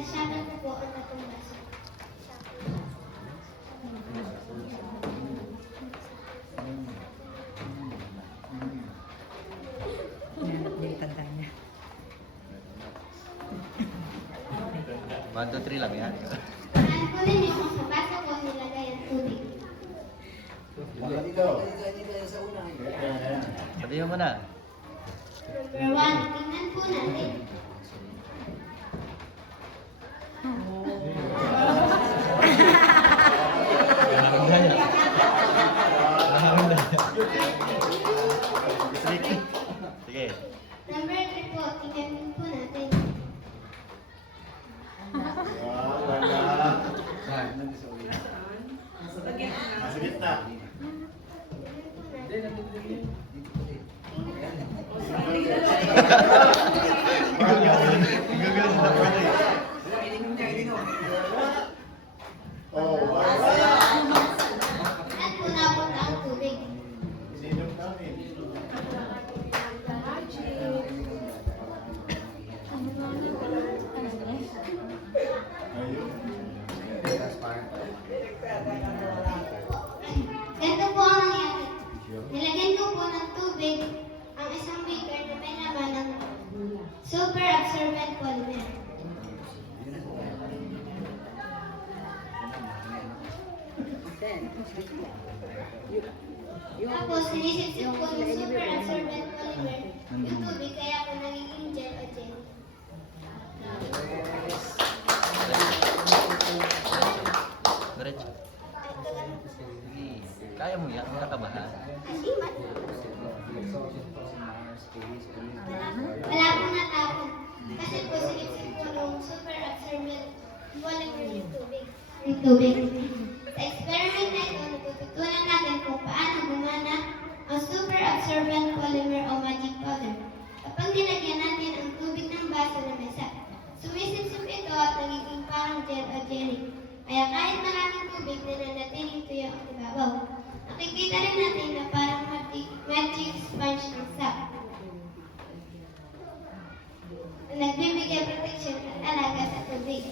Sasyapan ko po ang tatlong baso. Yung tanda niya. 1, 2, 3 lang yan. Saan ko ninyo kung sa baso ko nilagay ang tubig. Sabihin mo na. Number 1, tingnan po natin. Sige. Number 3 po, tingnan po natin. Nasa gitna. Oh, At punapot ang tubig. Sinom namin. Ganito po ang nangyari. Nilagyan ko po ng tubig ang isang beaker na may laman ng super absorbent polymer. Tapos, sinisip ko ng super absorbent polymer yung tubig kaya ako nagiging gel o jelly. Diretso. Ay, gagano po. Sige. Kaya mo yan. Huwag ka kabahan. Asimat. Wala pong natapon. Kasi po sinisip ko ng super absorbent polymer yung tubig. Sa experiment na ito, natututunan natin kung paano gumana ang super absorbent polymer o magic powder. Kapag nilagyan natin ang tubig ng baso na mesa, sumisipsip ito at nagiging parang gel o jelly. Kaya kahit maraming tubig na nanatiling tuyo ang ibabaw, nakikita rin natin na parang magic sponge ng sap na nagbibigay protection at alaga sa tubig.